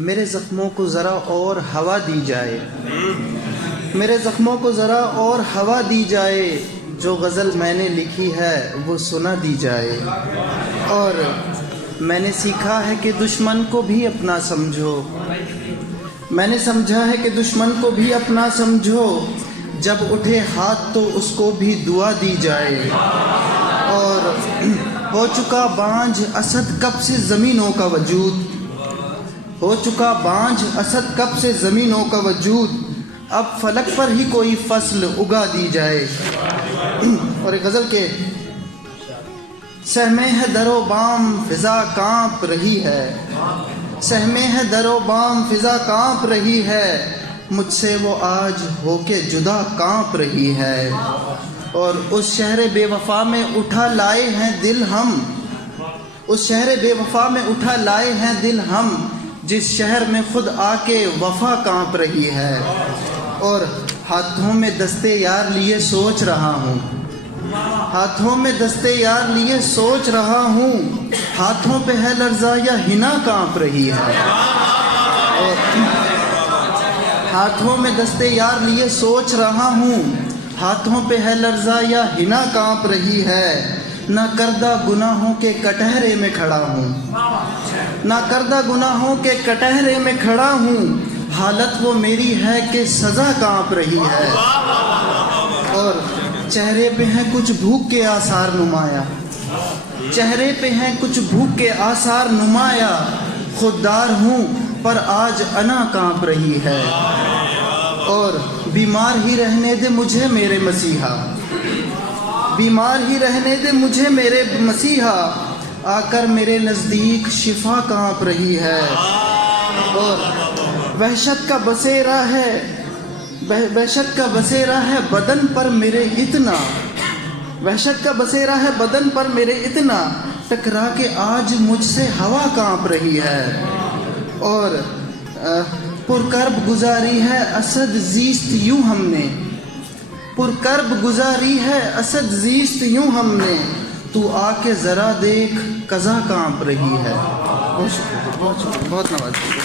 میرے زخموں کو ذرا اور ہوا دی جائے، میرے زخموں کو ذرا اور ہوا دی جائے، جو غزل میں نے لکھی ہے وہ سنا دی جائے۔ اور میں نے سیکھا ہے کہ دشمن کو بھی اپنا سمجھو، میں نے سمجھا ہے کہ دشمن کو بھی اپنا سمجھو، جب اٹھے ہاتھ تو اس کو بھی دعا دی جائے۔ اور ہو چکا بانجھ اسد کب سے زمینوں کا وجود، ہو چکا بانجھ اسد کب سے زمینوں کا وجود، اب فلک پر ہی کوئی فصل اگا دی جائے۔ اور ایک غزل کے سہمے ہے در و بام فضا کانپ رہی ہے، سہمے ہے در و بام فضا کانپ رہی ہے، مجھ سے وہ آج ہو کے جدا کانپ رہی ہے۔ اور اس شہر بے وفا میں اٹھا لائے ہیں دل ہم، اس شہر بے وفا میں اٹھا لائے ہیں دل ہم، جس شہر میں خود آ کے وفا کانپ رہی ہے۔ اور ہاتھوں میں دستے یار لیے سوچ رہا ہوں، ہاتھوں میں دستے یار لیے سوچ رہا ہوں، ہاتھوں پہ ہے لرزہ یا ہنا کانپ رہی ہے۔ اور ہاتھوں میں دستے یار لیے سوچ رہا ہوں، ہاتھوں پہ ہے لرزہ یا ہنا کانپ رہی ہے، نہ کردہ گناہوں کے کٹہرے میں کھڑا ہوں، نہ کردہ گناہوں کے کٹہرے میں کھڑا ہوں، حالت وہ میری ہے کہ سزا کانپ رہی ہے۔ اور چہرے پہ ہیں کچھ بھوک کے آثار نمایاں، چہرے پہ ہیں کچھ بھوک کے آثار نمایاں، خوددار ہوں پر آج انا کانپ رہی ہے۔ اور بیمار ہی رہنے دے مجھے میرے مسیحا، بیمار ہی رہنے دے مجھے میرے مسیحا، آ کر میرے نزدیک شفا کانپ رہی ہے۔ اور وحشت کا بسیرا ہے، وحشت کا بسیرا ہے بدن پر میرے اتنا، وحشت کا بسیرا ہے بدن پر میرے اتنا، ٹکرا کے آج مجھ سے ہوا کانپ رہی ہے۔ اور پرکرب گزاری ہے اسد زیست یوں ہم نے، پرکرب گزاری ہے اسد زیست یوں ہم نے، تو آ کے ذرا دیکھ قضا کانپ رہی ہے۔ بہت شکریہ، بہت شکریہ، بہت نوازی۔